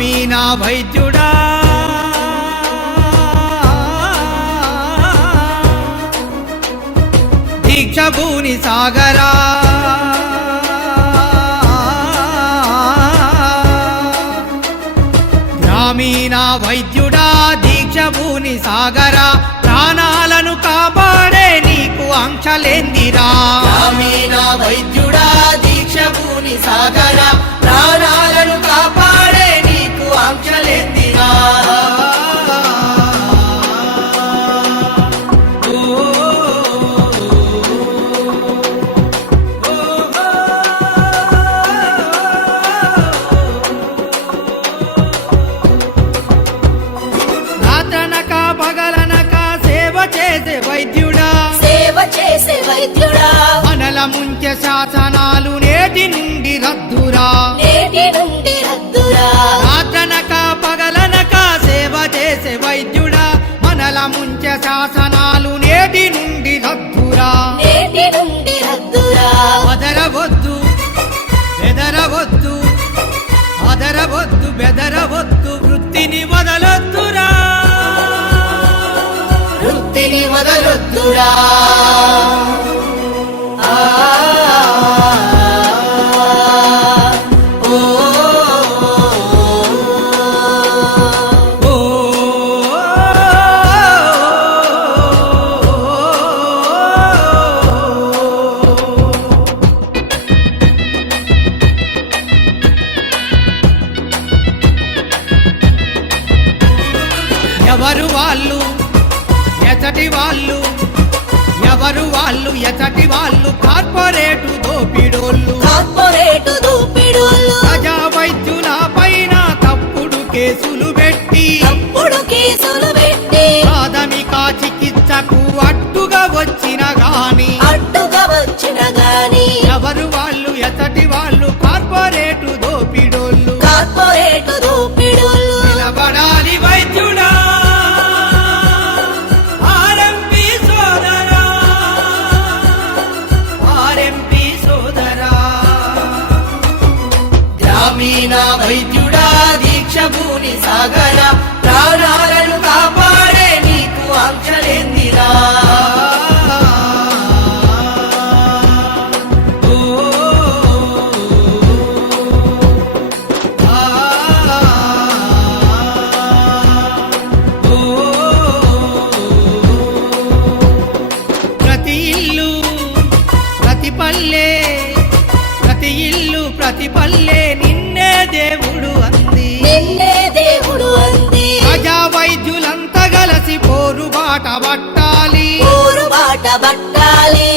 వైద్యుడా. దీక్ష భూని సాగరా. గ్రామీణ వైద్యుడా దీక్ష భూని సాగరా. ప్రాణాలను కాపాడే నీకు అంక్షలేందిరా. గ్రామీణ వైద్యుడా దీక్ష భూని సాగరా. మనల ముంచె శాసనాలు నేటి నుండి రద్దురా. రాత్రనక పగలనక సేవ చేసే వైద్యుడా. మనల ముంచె శాసనాలు నేటి నుండి రద్దురా. నేటి నుండి రద్దురా. వదరవద్దు బెదరవద్దు అదరవద్దు బెదరవద్దు వృత్తిని వదలొద్దురా. వృత్తిని వదలొద్దురా. ఎవరు వాళ్ళు? ఎచటి వాళ్ళు? ఎవరు వాళ్ళు? ఎచటి వాళ్ళు? కార్పొరేటు దోపిడోళ్ళు. కార్పొరేటు దోపిడోళ్ళు. ప్రజా వైద్యుల పైన తప్పుడు కేసులు పెట్టి తప్పుడు కేసులు పెట్టి ప్రాథమిక చికిత్సకు అట్టుగా వచ్చిన గాని అడ్డుగా వచ్చిన గాని ఎవరు వాళ్ళు? ఎతటి వాళ్ళు? కార్పొరేటు దోపిడోళ్ళు. గ్రామీణ వైద్యుడా దీక్ష భూని సాగర. ప్రాణాలను కాపాడే నీకు ఆంక్షలేందిరా. ప్రతి ఇల్లు ప్రతి పల్లె ప్రతి ఇల్లు ప్రతి పల్లె. పోరుబాట పట్టాలి. ఊరు బాట పట్టాలి.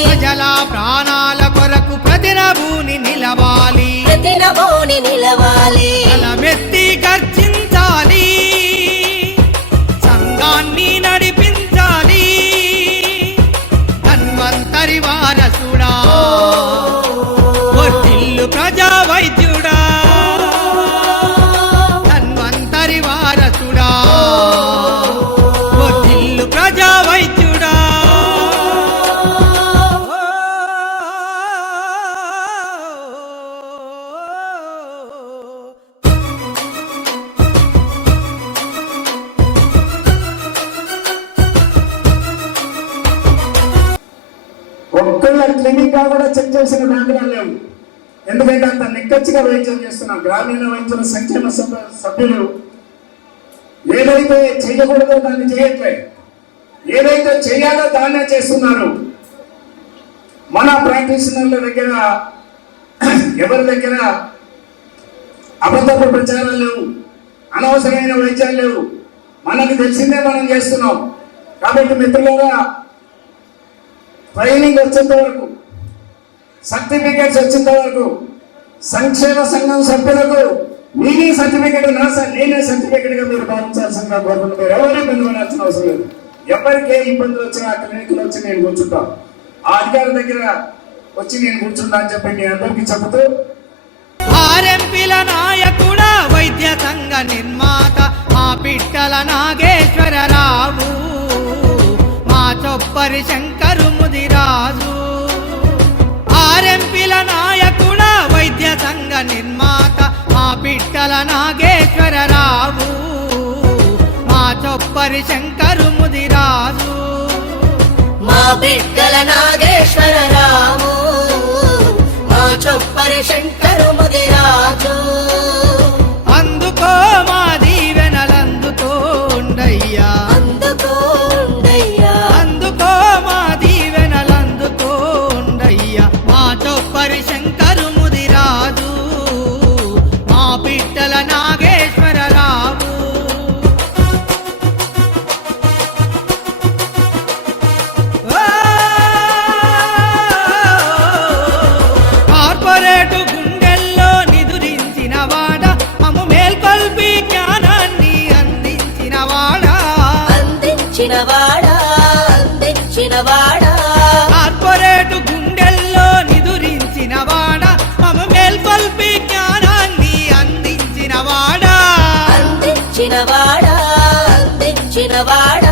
ఒక్కళ్ళ కూడా చెక్ చేసిన దాఖలాలు లేవు. ఎందుకంటే అంత నిక్కచ్చిగా వైద్యం చేస్తున్నాం గ్రామీణ వైద్యుల సంక్షేమ సభ సభ్యులు ఏదైతే చేయకూడదో దాన్ని చేయట్లే. ఏదైతే చేయాలో దాన్నే చేస్తున్నారు. మన ప్రాక్టీషనర్ల దగ్గర ఎవరి దగ్గర అబద్ధపు ప్రచారాలు లేవు. అనవసరమైన వైద్యాలు లేవు. మనకు తెలిసిందే మనం చేస్తున్నాం. కాబట్టి మిత్రులుగా ట్రైనింగ్ వచ్చేంత వరకు సర్టిఫికేట్స్ వచ్చేంత వరకు సంక్షేమ సంఘం సభ్యులకు నేనే సర్టిఫికేట్ నా సార్ నేనే సర్టిఫికేట్గా మీరు భావించాల్సిన కోరుకుంటున్నారు మీరు ఎవరు ఇబ్బంది పడాల్సిన అవసరం లేదు. ఎవరికి ఏ ఇబ్బందులు వచ్చినా ఆ క్లినిక్ వచ్చి నేను కూర్చుంటా. ఆ అధికారి దగ్గర వచ్చి నేను కూర్చుంటా అని చెప్పి నేను అందరికీ చెబుతూ ఆర్ఎంపీల నాయకుడ వైద్య సంఘ నిర్మాత మా పిట్టల నాగేశ్వరరావు మా చొప్పరి శంకరు ముదిరాజు. ఆర్ఎంపీల నాయకుడ వైద్య సంఘ నిర్మాత మా పిట్టల నాగేశ్వరరావు మా చొప్పరి శంకరు ముదిరాజు. మా బిడ్డల నాగేశ్వర అందించిన వాడా అందించిన వాడా. కార్పొరేటు గుండెల్లో నిదురించిన వాడ మమ్ము మేల్కొల్పి జ్ఞానాన్ని అందించిన వాడా. అందించిన వాడా అందించిన వాడా.